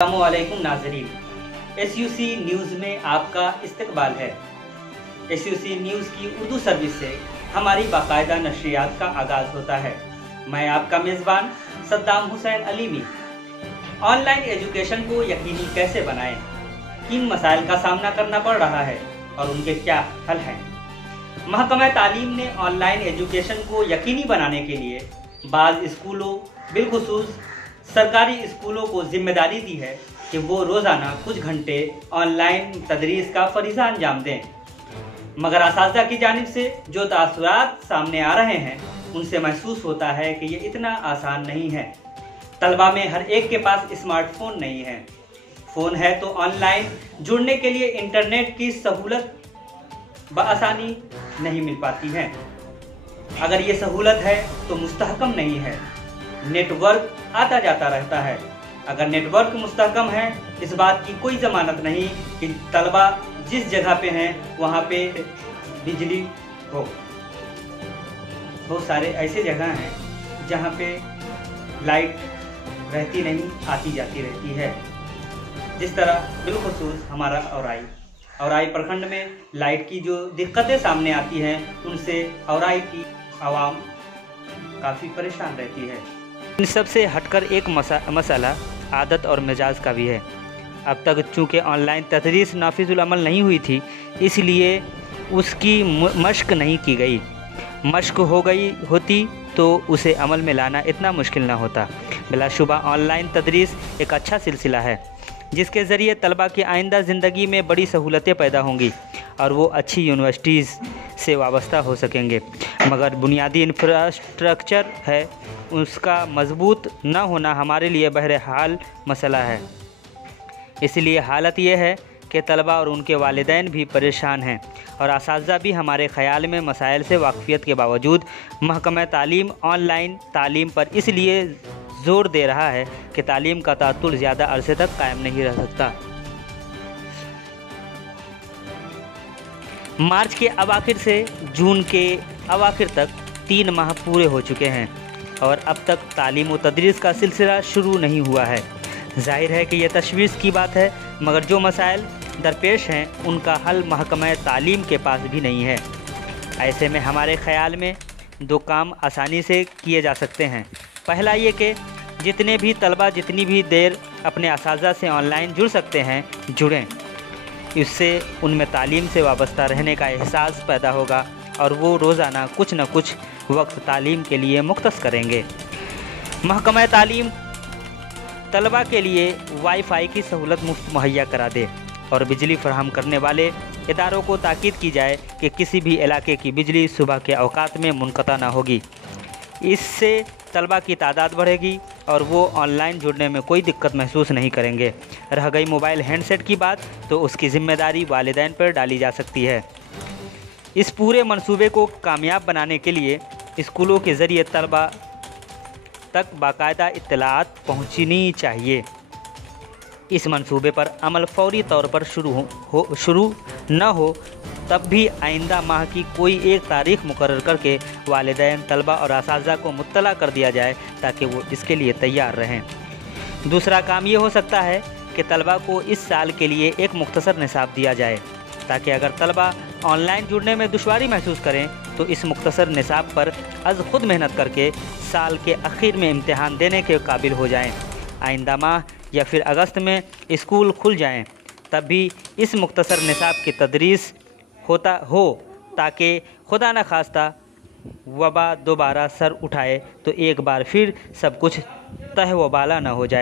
अस्सलामुअलैकुम नाज़रीन, SUC news में आपका इस्तकबाल है। SUC न्यूज़ की उर्दू सर्विस से हमारी बाकायदा नशरियात का आगाज़ होता है। मैं आपका मेज़बान Saddam Hussain Alimi. Online education को यकीनी कैसे बनाएं, किन मसाइल का सामना करना पड़ रहा है और उनके क्या हल हैं। महकमा तालीम ने ऑनलाइन एजुकेशन को यकीनी बनाने के लिए बाज़ स्कूलों बिलखुसूस सरकारी स्कूलों को जिम्मेदारी दी है कि वो रोज़ाना कुछ घंटे ऑनलाइन तदरीस का फरीज़ा अंजाम दें, मगर असातिज़ा की जानिब से जो तासुरात सामने आ रहे हैं उनसे महसूस होता है कि ये इतना आसान नहीं है। तलबा में हर एक के पास स्मार्टफोन नहीं है। फ़ोन है तो ऑनलाइन जुड़ने के लिए इंटरनेट की सहूलत बआसानी नहीं मिल पाती है। अगर ये सहूलत है तो मुस्तहकम नहीं है। नेटवर्क आता जाता रहता है। अगर नेटवर्क मुस्तहकम है, इस बात की कोई ज़मानत नहीं कि तलबा जिस जगह पे हैं वहाँ पे बिजली हो। बहुत सारे ऐसे जगह हैं जहाँ पे लाइट रहती नहीं, आती जाती रहती है। जिस तरह बिलखुसूस हमारा औराई प्रखंड में लाइट की जो दिक्कतें सामने आती हैं, उनसे औराई की आवाम काफ़ी परेशान रहती है। इन सब से हटकर एक मसला आदत और मिजाज का भी है। अब तक चूँकि ऑनलाइन तदरीस नाफिजुल अमल नहीं हुई थी, इसलिए उसकी मश्क नहीं की गई। मश्क हो गई होती तो उसे अमल में लाना इतना मुश्किल ना होता। बिलाशुबा ऑनलाइन तदरीस एक अच्छा सिलसिला है जिसके ज़रिए तलबा की आइंदा ज़िंदगी में बड़ी सहूलतें पैदा होंगी और वो अच्छी यूनिवर्सिटीज़ से वाबस्ता हो सकेंगे, मगर बुनियादी इंफ्रास्ट्रक्चर है उसका मजबूत न होना हमारे लिए बहरहाल मसला है। इसलिए हालत ये है कि तलबा और उनके वालिदैन भी परेशान हैं और असातिज़ा भी हमारे ख़याल में मसाइल से वाक़फ़ियत के बावजूद महकमा तालीम ऑनलाइन तालीम पर इसलिए ज़ोर दे रहा है कि तालीम का तातुल ज़्यादा अरसे तक कायम नहीं रह सकता। मार्च के अवाखिर से जून के अवाखिर तक 3 माह पूरे हो चुके हैं और अब तक तालीम व तदरीस का सिलसिला शुरू नहीं हुआ है। जाहिर है कि यह तशवीश की बात है, मगर जो मसाइल दरपेश हैं उनका हल महकमा तालीम के पास भी नहीं है। ऐसे में हमारे ख़याल में 2 काम आसानी से किए जा सकते हैं। पहला ये कि जितने भी तलबा जितनी भी देर अपने असातिज़ा से ऑनलाइन जुड़ सकते हैं जुड़ें। इससे उनमें तालीम से वाबस्ता रहने का एहसास पैदा होगा और वो रोज़ाना कुछ न कुछ वक्त तालीम के लिए मुख्तस करेंगे। महकमा तालीम तलबा के लिए वाईफाई की सहूलत मुफ्त मुहैया करा दे और बिजली फराहम करने वाले इदारों को ताकीद की जाए कि किसी भी इलाके की बिजली सुबह के औकात में मुनक़ता ना होगी। इससे तलबा की तादाद बढ़ेगी और वो ऑनलाइन जुड़ने में कोई दिक्कत महसूस नहीं करेंगे। रह गई मोबाइल हैंडसेट की बात, तो उसकी ज़िम्मेदारी वालिदैन पर डाली जा सकती है। इस पूरे मंसूबे को कामयाब बनाने के लिए स्कूलों के ज़रिए तलबा तक बाकायदा इत्तलात पहुँचनी चाहिए। इस मंसूबे पर अमल फौरी तौर पर शुरू न हो तब भी आइंदा माह की कोई एक तारीख़ मुकर्रर करके वालिदैन तलबा और असातिज़ा को मुत्तला कर दिया जाए ताकि वो इसके लिए तैयार रहें। दूसरा काम ये हो सकता है कि तलबा को इस साल के लिए एक मुख्तसर निसाब दिया जाए ताकि अगर तलबा ऑनलाइन जुड़ने में दुश्वारी महसूस करें तो इस मुख्तसर निसाब पर अज़ खुद मेहनत करके साल के आखिर में इम्तिहान देने के काबिल हो जाएं। आइंदा माह या फिर अगस्त में स्कूल खुल जाएं, तब भी इस मुख्तसर निसाब की तदरीस हो ताकि खुदा न खास्ता वबा दोबारा सर उठाए तो एक बार फिर सब कुछ तह व बाला न हो जाए।